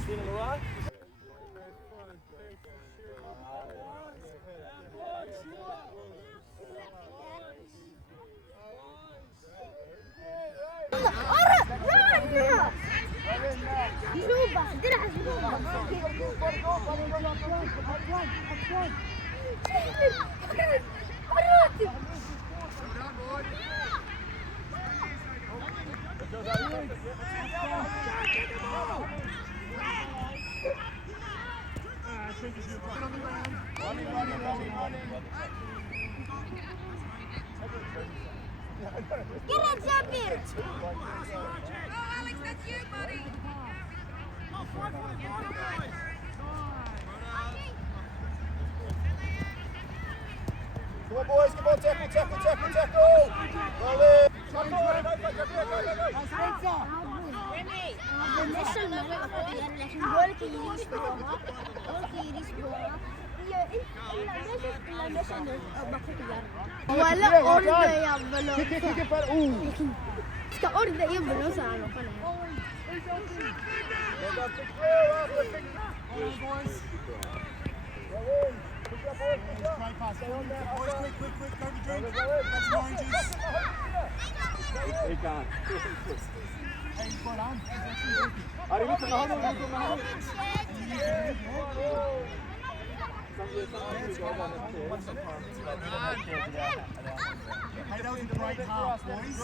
guys feeling alright? Get it, Zabir! Oh, Alex, that's you, buddy! Come on, boys, come on, tackle! Well in! ولا أرض يا بلو. Ska أرض يا بلو سالو كنا. Great pass. Boys, quick, go to drink. That's some oranges. He can't. Hey, you've got on. Ari, look at Najib, Hey, that was a great half, boys.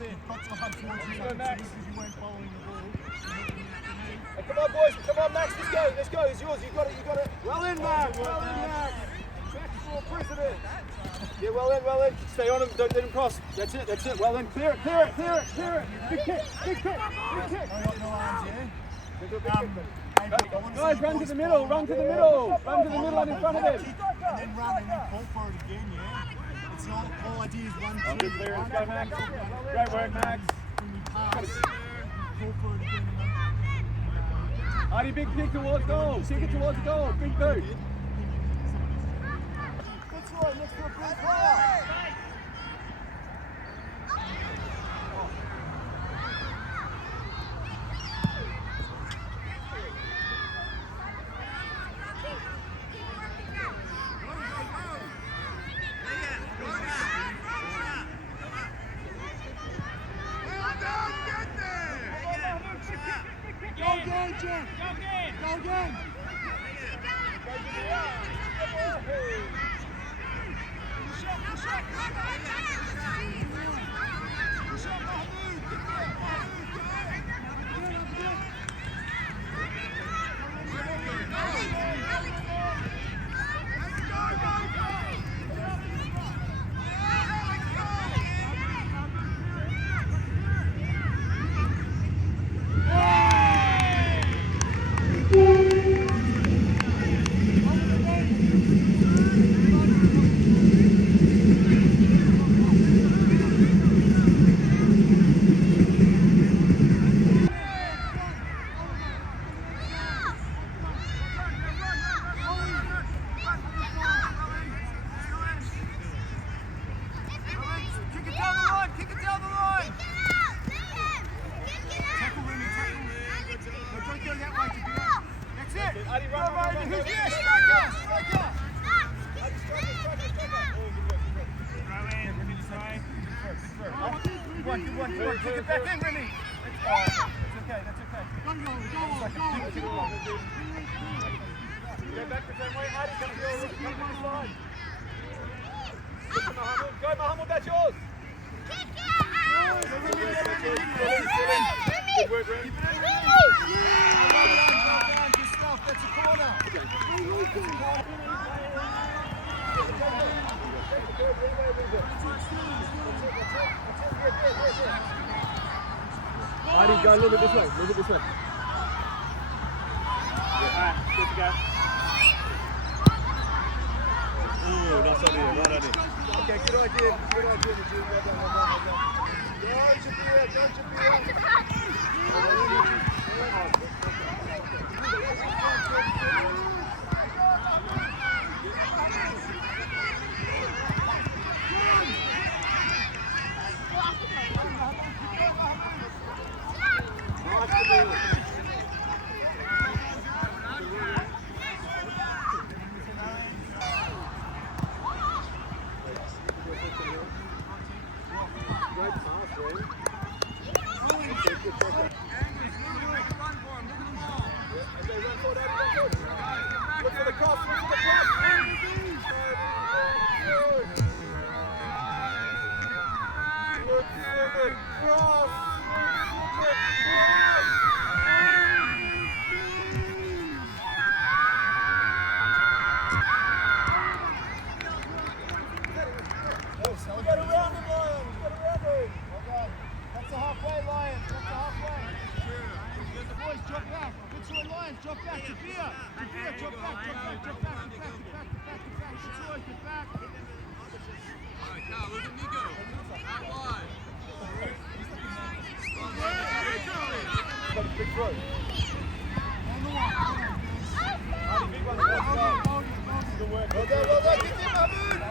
You've got to have towards you because you weren't following the ball. Hey, come on, boys, come on, Max, let's go, it's yours, you got it. Well in, Max. Back for president. Yeah, well in. Stay on him, don't let him cross. That's it. Well in, clear it. Big kick. No arms, yeah? Guys, run to the middle and in front of him. And then run and then call for it again, yeah? It's all idea is 1, 2, Good clearance, go Max. Great work, Max. When you pass, call for it again. Artie, big kick towards goal. Kick it towards the goal. Big boot. Fitzroy, next to a big player. Go again! Good one. Kick it back in, Remy. That's okay. Go back the same way. Adi, come to the side. Go, Mohammed, that's yours. Kick it! Good work, Remy. Good stuff. That's a corner. Adi, go a little bit this way. Good to go. Ooh, nice idea, right idea. Okay, good idea, Najib. Well done. Drop back, Jabir, drop back. Fitzroy, get back. Alright, Cal, look at Nico. Out wide. Got a big throw. Big one. Good work. Well done, get him, Mahmood.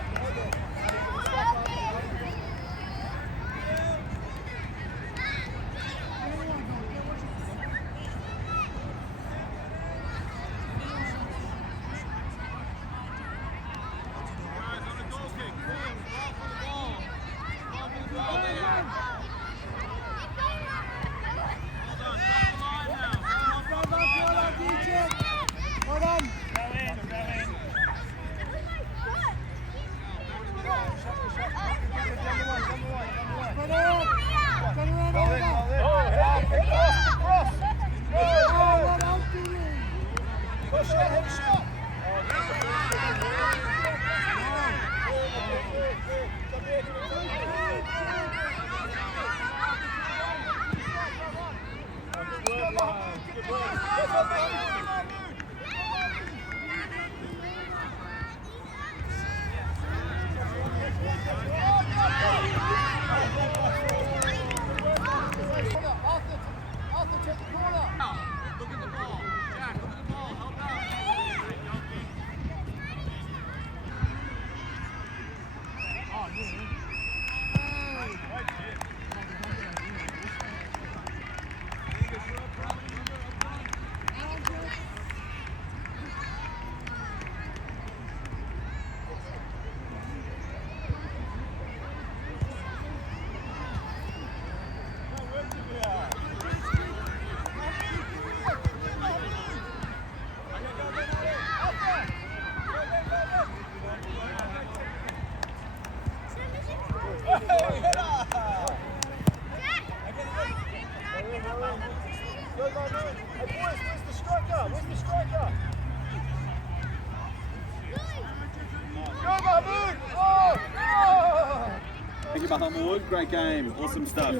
Thank you, Mahmoud. Great game. Awesome stuff.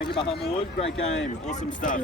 Thank you, Mahmoud. Great game. Awesome stuff.